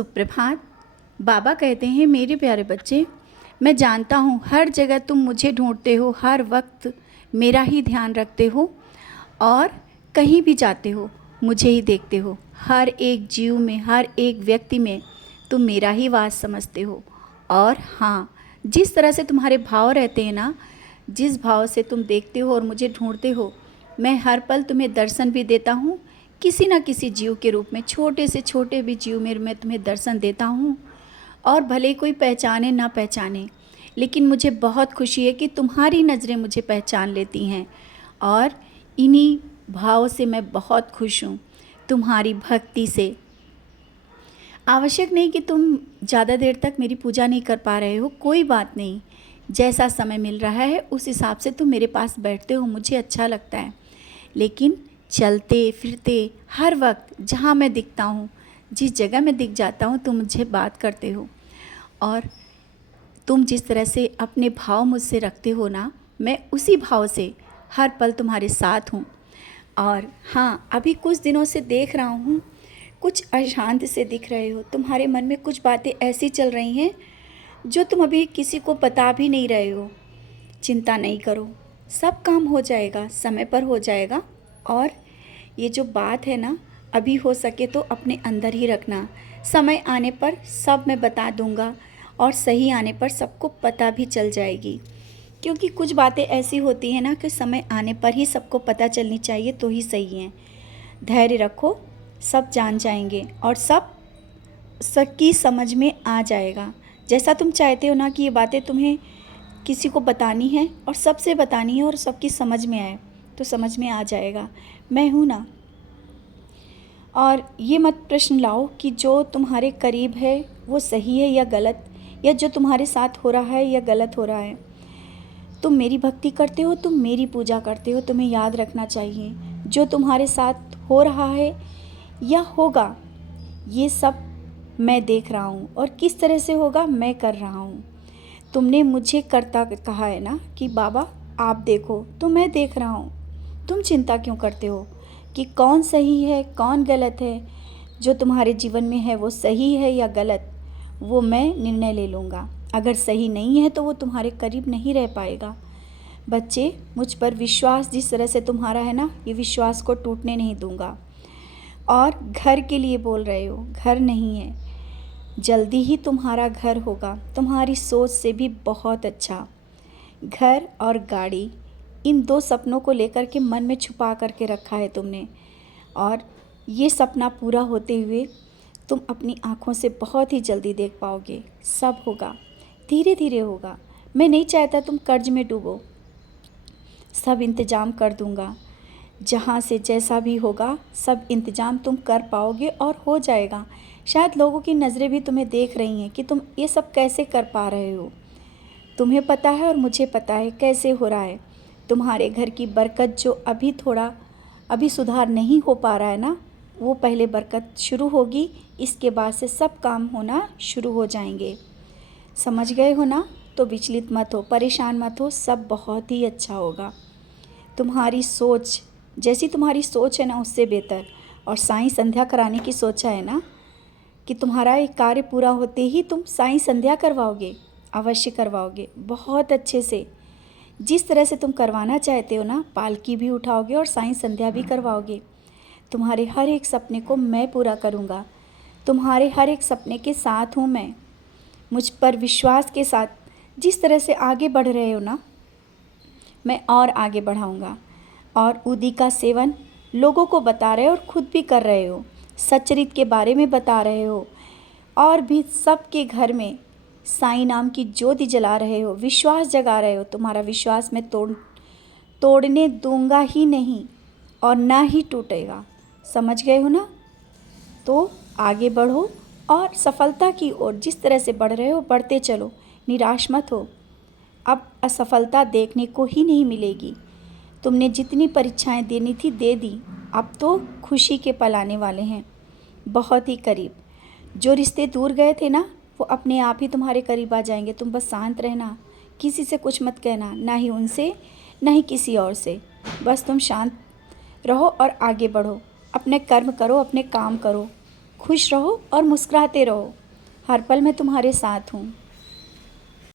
सुप्रभात। बाबा कहते हैं, मेरे प्यारे बच्चे, मैं जानता हूँ हर जगह तुम मुझे ढूंढते हो, हर वक्त मेरा ही ध्यान रखते हो और कहीं भी जाते हो मुझे ही देखते हो। हर एक जीव में, हर एक व्यक्ति में तुम मेरा ही वास समझते हो। और हाँ, जिस तरह से तुम्हारे भाव रहते हैं ना, जिस भाव से तुम देखते हो और मुझे ढूंढते हो, मैं हर पल तुम्हें दर्शन भी देता हूँ। किसी न किसी जीव के रूप में, छोटे से छोटे भी जीव में मैं तुम्हें दर्शन देता हूँ। और भले कोई पहचाने ना पहचाने, लेकिन मुझे बहुत खुशी है कि तुम्हारी नज़रें मुझे पहचान लेती हैं। और इन्हीं भाव से मैं बहुत खुश हूँ, तुम्हारी भक्ति से। आवश्यक नहीं कि तुम ज़्यादा देर तक मेरी पूजा नहीं कर पा रहे हो, कोई बात नहीं। जैसा समय मिल रहा है उस हिसाब से तुम मेरे पास बैठते हो, मुझे अच्छा लगता है। लेकिन चलते फिरते हर वक्त जहाँ मैं दिखता हूँ, जिस जगह मैं दिख जाता हूँ, तुम मुझे बात करते हो। और तुम जिस तरह से अपने भाव मुझसे रखते हो ना, मैं उसी भाव से हर पल तुम्हारे साथ हूँ। और हाँ, अभी कुछ दिनों से देख रहा हूँ, कुछ अशांत से दिख रहे हो। तुम्हारे मन में कुछ बातें ऐसी चल रही हैं जो तुम अभी किसी को बता भी नहीं रहे हो। चिंता नहीं करो, सब काम हो जाएगा, समय पर हो जाएगा। और ये जो बात है ना, अभी हो सके तो अपने अंदर ही रखना। समय आने पर सब मैं बता दूंगा और सही आने पर सबको पता भी चल जाएगी। क्योंकि कुछ बातें ऐसी होती हैं ना कि समय आने पर ही सबको पता चलनी चाहिए, तो ही सही है। धैर्य रखो, सब जान जाएंगे और सब सबकी समझ में आ जाएगा। जैसा तुम चाहते हो ना कि ये बातें तुम्हें किसी को बतानी है और सबसे बतानी है और सबकी समझ में आए, तो समझ में आ जाएगा। मैं हूँ ना। और ये मत प्रश्न लाओ कि जो तुम्हारे करीब है वो सही है या गलत, या जो तुम्हारे साथ हो रहा है या गलत हो रहा है। तुम मेरी भक्ति करते हो, तुम मेरी पूजा करते हो, तुम्हें याद रखना चाहिए जो तुम्हारे साथ हो रहा है या होगा, ये सब मैं देख रहा हूँ। और किस तरह से होगा मैं कर रहा हूँ। तुमने मुझे करता कहा है ना कि बाबा आप देखो, तो मैं देख रहा हूँ। तुम चिंता क्यों करते हो कि कौन सही है कौन गलत है। जो तुम्हारे जीवन में है वो सही है या गलत, वो मैं निर्णय ले लूँगा। अगर सही नहीं है तो वो तुम्हारे करीब नहीं रह पाएगा। बच्चे, मुझ पर विश्वास जिस तरह से तुम्हारा है ना, ये विश्वास को टूटने नहीं दूँगा। और घर के लिए बोल रहे हो, घर नहीं है, जल्दी ही तुम्हारा घर होगा, तुम्हारी सोच से भी बहुत अच्छा। घर और गाड़ी, इन दो सपनों को लेकर के मन में छुपा करके रखा है तुमने। और ये सपना पूरा होते हुए तुम अपनी आँखों से बहुत ही जल्दी देख पाओगे। सब होगा, धीरे धीरे होगा। मैं नहीं चाहता तुम कर्ज में डूबो, सब इंतज़ाम कर दूँगा। जहाँ से जैसा भी होगा सब इंतज़ाम तुम कर पाओगे और हो जाएगा। शायद लोगों की नज़रें भी तुम्हें देख रही हैं कि तुम ये सब कैसे कर पा रहे हो। तुम्हें पता है और मुझे पता है कैसे हो रहा है। तुम्हारे घर की बरकत जो अभी सुधार नहीं हो पा रहा है ना, वो पहले बरकत शुरू होगी, इसके बाद से सब काम होना शुरू हो जाएंगे। समझ गए हो ना? तो विचलित मत हो, परेशान मत हो, सब बहुत ही अच्छा होगा। तुम्हारी सोच, जैसी तुम्हारी सोच है ना उससे बेहतर। और साईं संध्या कराने की सोचा है ना कि तुम्हारा एक कार्य पूरा होते ही तुम साईं संध्या करवाओगे, अवश्य करवाओगे बहुत अच्छे से। जिस तरह से तुम करवाना चाहते हो ना, पालकी भी उठाओगे और साईं संध्या भी करवाओगे। तुम्हारे हर एक सपने को मैं पूरा करूँगा। तुम्हारे हर एक सपने के साथ हूँ मैं। मुझ पर विश्वास के साथ जिस तरह से आगे बढ़ रहे हो ना, मैं और आगे बढ़ाऊँगा। और उदी का सेवन लोगों को बता रहे हो और खुद भी कर रहे हो, सच्चरित के बारे में बता रहे हो, और भी सबके घर में साईं नाम की ज्योति जला रहे हो, विश्वास जगा रहे हो। तुम्हारा विश्वास मैं तोड़ने दूंगा ही नहीं और ना ही टूटेगा। समझ गए हो ना? तो आगे बढ़ो और सफलता की ओर जिस तरह से बढ़ रहे हो बढ़ते चलो, निराश मत हो। अब असफलता देखने को ही नहीं मिलेगी। तुमने जितनी परीक्षाएं देनी थी दे दी, अब तो खुशी के पल आने वाले हैं, बहुत ही करीब। जो रिश्ते दूर गए थे ना, वो अपने आप ही तुम्हारे करीब आ जाएंगे। तुम बस शांत रहना, किसी से कुछ मत कहना, ना ही उनसे ना ही किसी और से। बस तुम शांत रहो और आगे बढ़ो, अपने कर्म करो, अपने काम करो। खुश रहो और मुस्कुराते रहो। हर पल मैं तुम्हारे साथ हूँ।